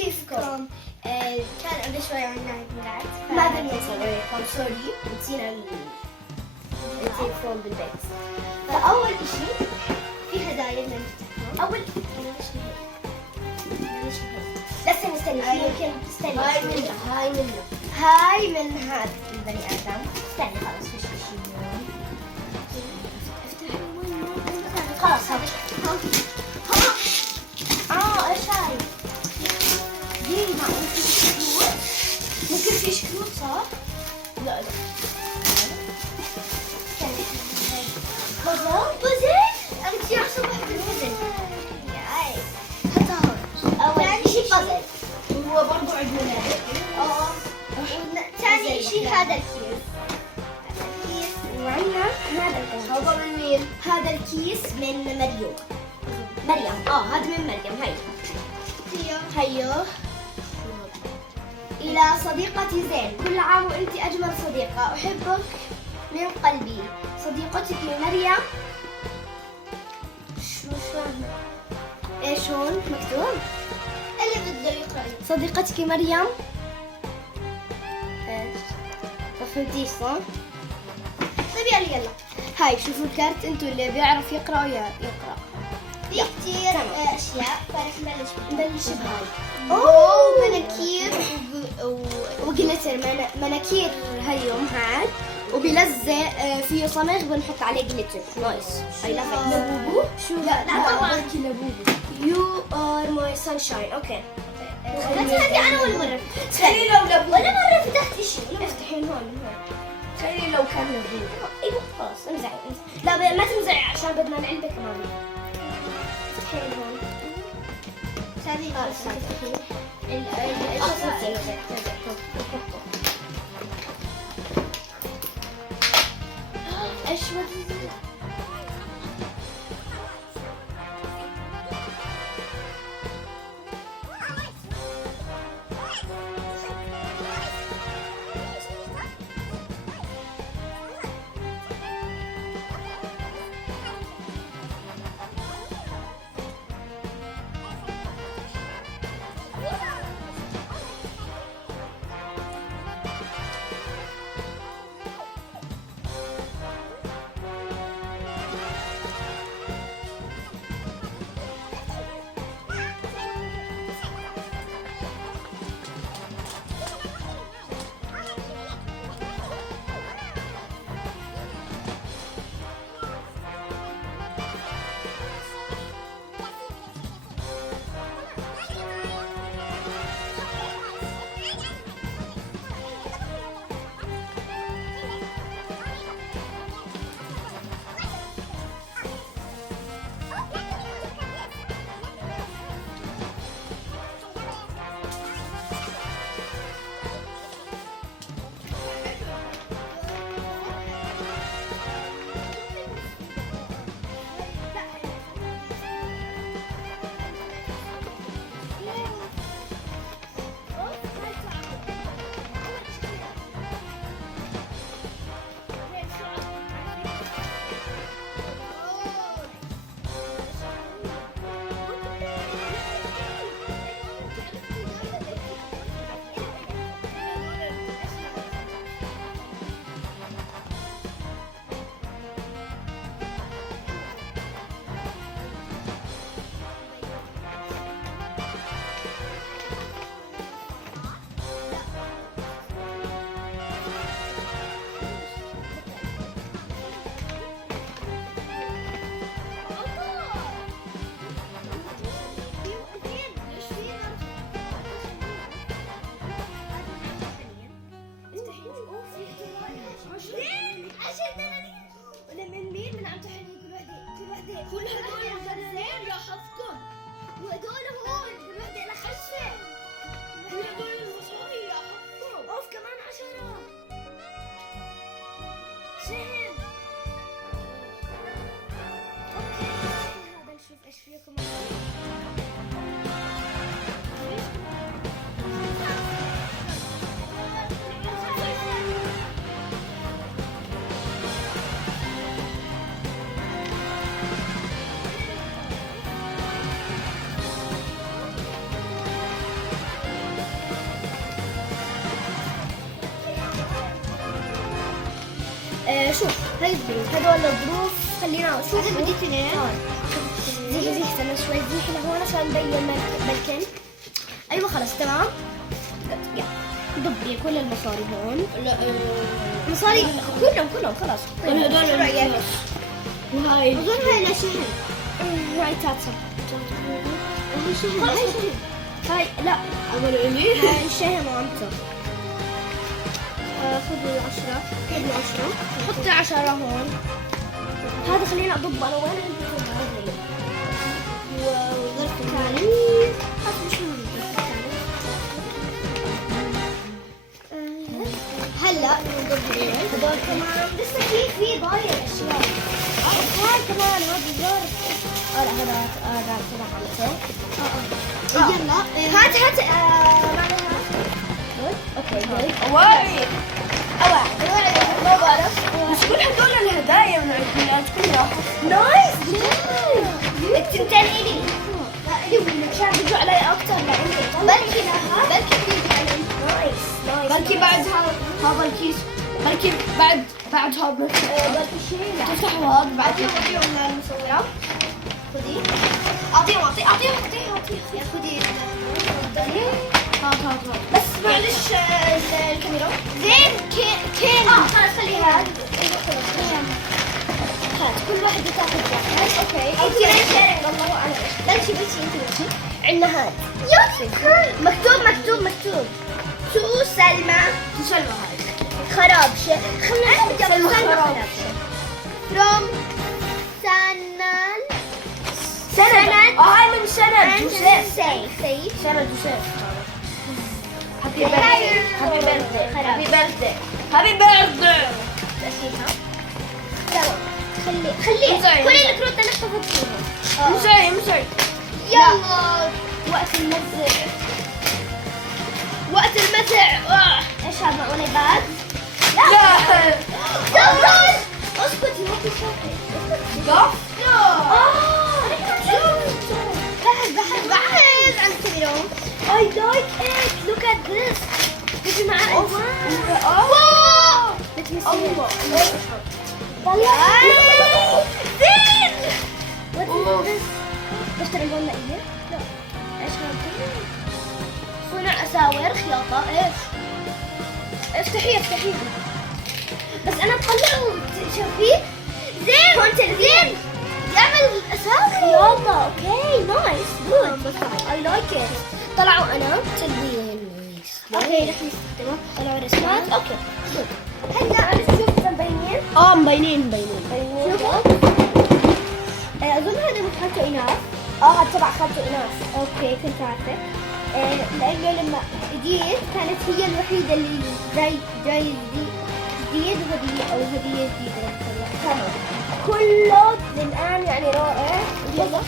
كيفكم؟ كان قبل شوي عنا عيد ميلاد ما قدرنا نصوركم، سوري نسينا التليفون بالبيت. فأول إشي في هدايا بدنا نفتحهم. أول لا استني يمكن استني. هاي من هذا البني آدم. استني خلاص فيش إشي اليوم. خلاص هذا ايش هاي؟ دي معقول في شكروت؟ ممكن في شكروت صح؟ لا بازل؟ أنا كثير أحسن بحب البازل. حطها هون. أول شيء بازل. هو برضو عيد ميلاد. ثاني شيء هذا الكيس. وعندنا هذا الكيس. هذا من مين؟ هذا الكيس من مريم. هذا من مريم. هيو. إلى صديقتي زين، كل عام وأنت أجمل صديقة، أحبك من قلبي. صديقتك مريم. شو فاهمة؟ إيش هون مكتوب؟ اللي بده يقرأ. صديقتك مريم. إيش؟ ما فهمتيش صح؟ طيب يلا. هاي شوفوا الكارت، انتوا اللي بيعرف يقرأ يقرأ. في كثير أشياء فرح نبلش بهاي. أوه مناكير وجلتر مناكير هاليوم هاد، وبيلزق فيه صمغ بنحط عليه جلتر. نايس. اي لاف ات. لبوبو؟ شو؟ لا طبعا لبوبو. يو ار ماي سانشاين. اوكي. هذه أنا أول مرة. تخيلي لو لبوبو. ولا مرة فتحت شيء. افتحي هون. تخيلي لو كان لبوبو. ايوه خلاص امزعي. لا ما تمزعي عشان بدنا العلبة كمان. افتحي هون. ايش كل هدول زين يا حفظكم، وهدول هون الوحدة إلى 5، وهدول المصاري يا حفظكم. أوف كمان 10. زين. أوكي هذا نشوف إيش فيكم. شوف هاي الظروف، هدول الظروف خلينا شوف. أنا بدي اثنين. زيح استنى شوي، زيح لهون عشان نبين بالكن. ايوه خلص تمام. يلا ضبي كل المصاري هون. لا مصاري كلهم خلاص. طيب هدول شو رأيك؟ وهاي أظن هاي لشهر. هاي تاتسا. هاي شهر. هاي لا عمل لي هاي شهر مامته. خذي 10. خذي 10. حطي 10 هون. هذا خلينا اضب انا وين عندي هذا. وظرف الثاني هذا مش مهم الظرف الثاني. هلا نضب هذول كمان لسه في ضايع اشياء. هاي كمان هذا الظرف. لا هذا تبع عمته. يلا هات معناها اوكي جود. واي ما بعرف. بس كل هدول الهدايا من عيد ميلاد كلها. نايس. التنتين إلي. لا إلي والمشاهد بيجوا علي أكتر لعندي. بلكي بيجي علي. نايس. بلكي بعد هذا الكيس، بلكي بعد هذا بلكي شيء. تفتح هذا بعد أعطيهم المصورة. خذي. أعطيهم. يا خذي. هات بس معلش الكاميرا. زين كين. خلاص خليها. هات كل واحدة تاخذ واحد. اوكي. انتي شيرنج الله اعلم. بلشي انتي. عندنا هاد. مكتوب. سو سلمى. تسلمى هاي خراب شيء. خلينا نبدا سلمى بسلمى خراب. from سنن. هاي من سنة جوزيف. سيف. سنة جوزيف. هابي خير. بيرثدي. أشيلها. تمام. خليه. كل الكروت اللي احتفظت فيهم. مسوي يلا. وقت المزع. ايش هذا معوني بعد؟ لا دبل. اسكتي ما في شيء. قف بحث عن الكاميرا. I like it. Look at this. بيجي معاه ألوان. واو. Let me see. طلع. زين. What is this? بشتري لون ايه؟ لا. ايش هذا؟ صنع اساور خياطة. ايش؟ افتحيه. بس انا اطلعه شوفيه. زين. يعمل اساور خياطة. اوكي نايس جود. I like it. طلعوا انا تلوين. اوكي رح نستخدمه. طلعوا رسمات. اوكي جود. هلا نشوف مبينين. مبينين شوفوا. اظن هذا من خالته ايناس. هذا تبع خالته ايناس. اوكي كنت عارفه. لانه لما جيت كانت هي الوحيده اللي جاي جديد وهديه جديده. تمام كله الان يعني رائع. يلا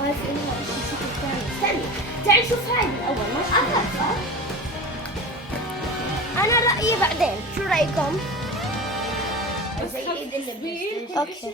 خايف انها اشي شكل ثاني. استني تعي نشوف هاي الاول ما شفناها. انا رأيي بعدين، شو رأيكم؟ زي ايد اللي اوكي.